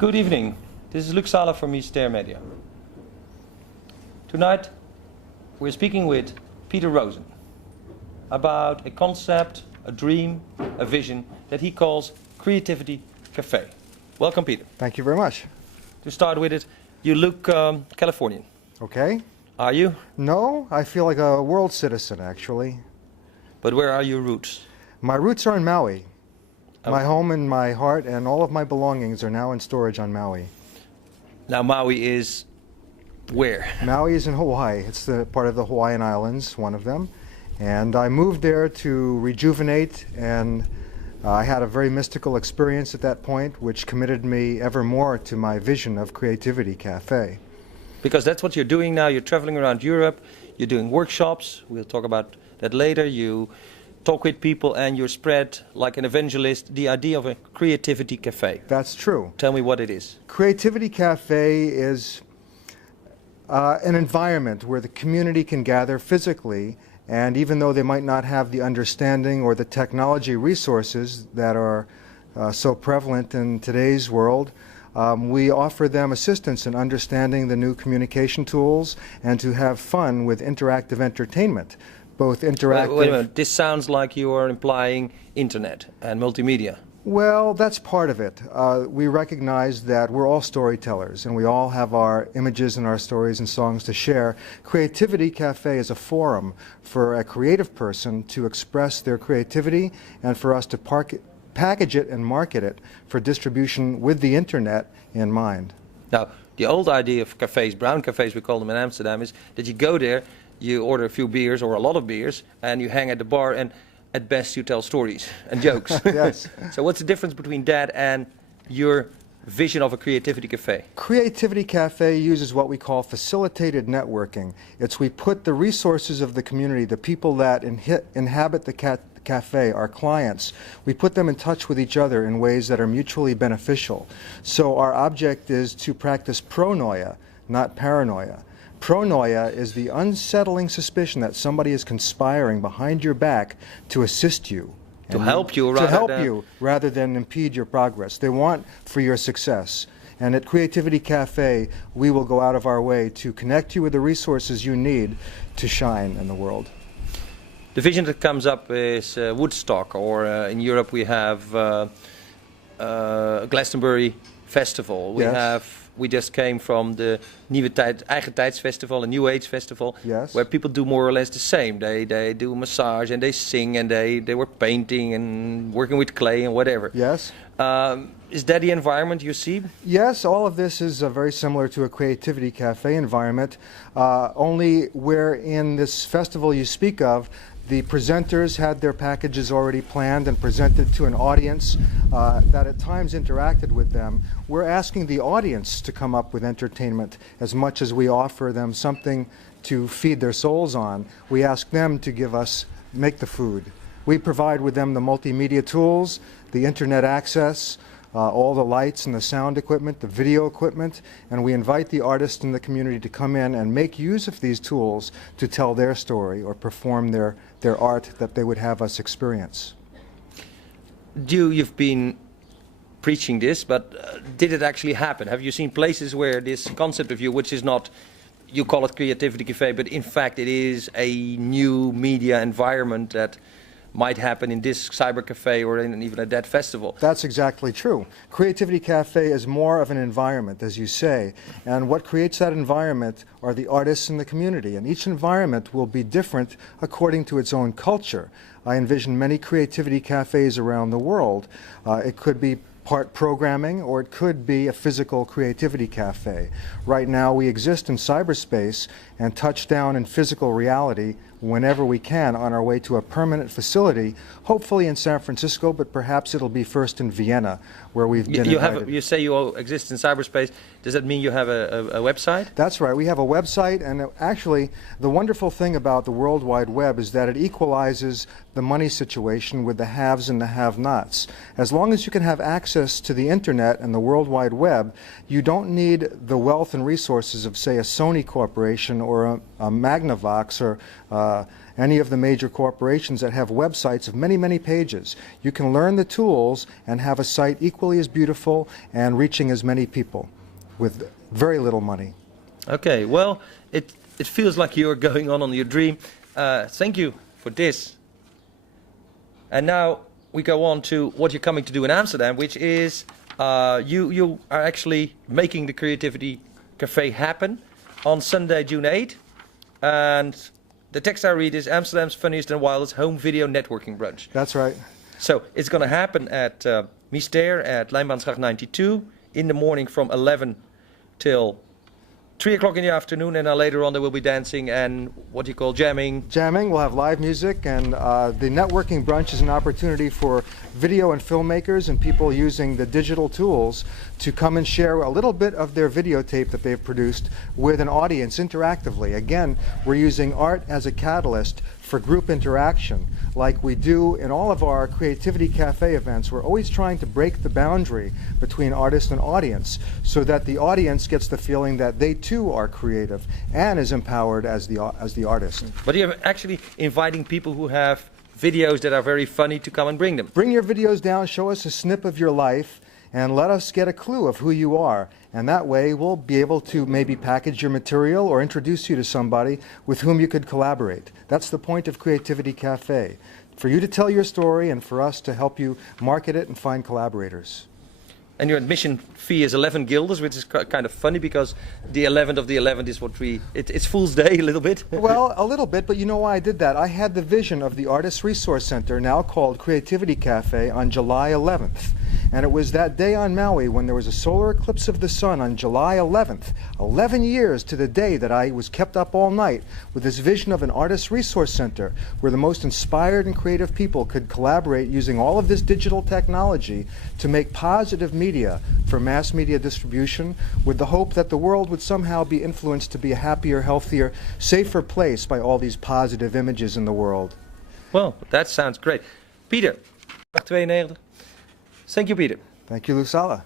Good evening. This is Luc Sala from Ster Media. Tonight we're speaking with Peter Rosen about a concept, a dream, a vision that he calls Creativity Cafe. Welcome, Peter. Thank you very much. To start with it, you look Californian. Okay. Are you? No, I feel like a world citizen, actually. But where are your roots? My roots are in Maui. My home and my heart and all of my belongings are now in storage on Maui. Now Maui is where? Maui is in Hawaii. It's the part of the Hawaiian Islands, one of them. And I moved there to rejuvenate, and I had a very mystical experience at that point, which committed me ever more to my vision of Creativity Cafe. Because that's what you're doing now. You're traveling around Europe. You're doing workshops. We'll talk about that later. You talk with people and you spread, like an evangelist, the idea of a Creativity Cafe. That's true. Tell me what it is. Creativity Cafe is an environment where the community can gather physically, and even though they might not have the understanding or the technology resources that are so prevalent in today's world, we offer them assistance in understanding the new communication tools and to have fun with interactive entertainment. Both interactive... Wait a minute, this sounds like you are implying internet and multimedia. Well, that's part of it. We recognize that we're all storytellers and we all have our images and our stories and songs to share. Creativity Cafe is a forum for a creative person to express their creativity and for us to package it and market it for distribution with the internet in mind. Now, the old idea of cafes, brown cafes we call them in Amsterdam, is that you go there, you order a few beers or a lot of beers, and you hang at the bar, and at best you tell stories and jokes. Yes. So what's the difference between that and your vision of a Creativity Cafe? Creativity Cafe uses what we call facilitated networking. It's we put the resources of the community, the people that inhabit the cafe, our clients, we put them in touch with each other in ways that are mutually beneficial. So our object is to practice pronoia, not paranoia. Pronoia is the unsettling suspicion that somebody is conspiring behind your back to assist you. To help you rather than impede your progress. They want for your success. And at Creativity Cafe, we will go out of our way to connect you with the resources you need to shine in the world. The vision that comes up is Woodstock, or in Europe we have Glastonbury Festival. We just came from the Eigen Tijdsfestival, a New Age festival, yes, where people do more or less the same. They do massage and they sing and they were painting and working with clay and whatever. Yes. Is that the environment you see? Yes, all of this is very similar to a Creativity Cafe environment, only where in this festival you speak of, The presenters had their packages already planned and presented to an audience that at times interacted with them. We're asking the audience to come up with entertainment as much as we offer them something to feed their souls on. We ask them to make the food. We provide with them the multimedia tools, the internet access, all the lights and the sound equipment, the video equipment, and we invite the artists in the community to come in and make use of these tools to tell their story or perform their art that they would have us experience. You've been preaching this, but did it actually happen? Have you seen places where this concept of you, which is not, you call it Creativity Cafe, but in fact it is a new media environment that might happen in this cyber cafe or even at that festival? That's exactly true. Creativity Cafe is more of an environment, as you say, and what creates that environment are the artists in the community, and each environment will be different according to its own culture. I envision many creativity cafes around the world. It could be part programming, or it could be a physical creativity cafe. Right now we exist in cyberspace and touch down in physical reality whenever we can on our way to a permanent facility, hopefully in San Francisco, but perhaps it'll be first in Vienna, where we've been invited. You say you exist in cyberspace. Does that mean you have a website? That's right. We have a website, and actually the wonderful thing about the World Wide Web is that it equalizes the money situation with the haves and the have-nots. As long as you can have access to the internet and the World Wide Web, you don't need the wealth and resources of, say, a Sony Corporation or a Magnavox or any of the major corporations that have websites of many, many pages. You can learn the tools and have a site equally as beautiful and reaching as many people with very little money. Okay, well, it feels like you're going on your dream. Thank you for this. And now we go on to what you're coming to do in Amsterdam, which is you are actually making the Creativity Cafe happen on Sunday, June 8th. And the text I read is Amsterdam's funniest and wildest home video networking brunch. That's right. So it's going to happen at Mister at Lijnbaansgracht 92 in the morning from 11 till 3 o'clock in the afternoon, and then later on there will be dancing and what you call jamming. Jamming, we'll have live music, and the networking brunch is an opportunity for video and filmmakers and people using the digital tools to come and share a little bit of their videotape that they've produced with an audience interactively. Again, we're using art as a catalyst for group interaction. Like we do in all of our Creativity Cafe events, we're always trying to break the boundary between artist and audience so that the audience gets the feeling that they too are creative and is empowered as the artist. But you're actually inviting people who have videos that are very funny to come and bring them. Bring your videos down, show us a snip of your life, and let us get a clue of who you are. And that way we'll be able to maybe package your material or introduce you to somebody with whom you could collaborate. That's the point of Creativity Cafe, for you to tell your story and for us to help you market it and find collaborators. And your admission fee is 11 guilders, which is kind of funny because the 11th of the 11th is what it's Fool's Day a little bit. Well, a little bit, but you know why I did that? I had the vision of the Artist Resource Center, now called Creativity Cafe, on July 11th. And it was that day on Maui when there was a solar eclipse of the sun on July 11th, 11 years to the day that I was kept up all night with this vision of an Artist Resource Center where the most inspired and creative people could collaborate using all of this digital technology to make positive media for mass media distribution, with the hope that the world would somehow be influenced to be a happier, healthier, safer place by all these positive images in the world. Well, that sounds great. Peter, 92. Thank you, Peter. Thank you, Lusala.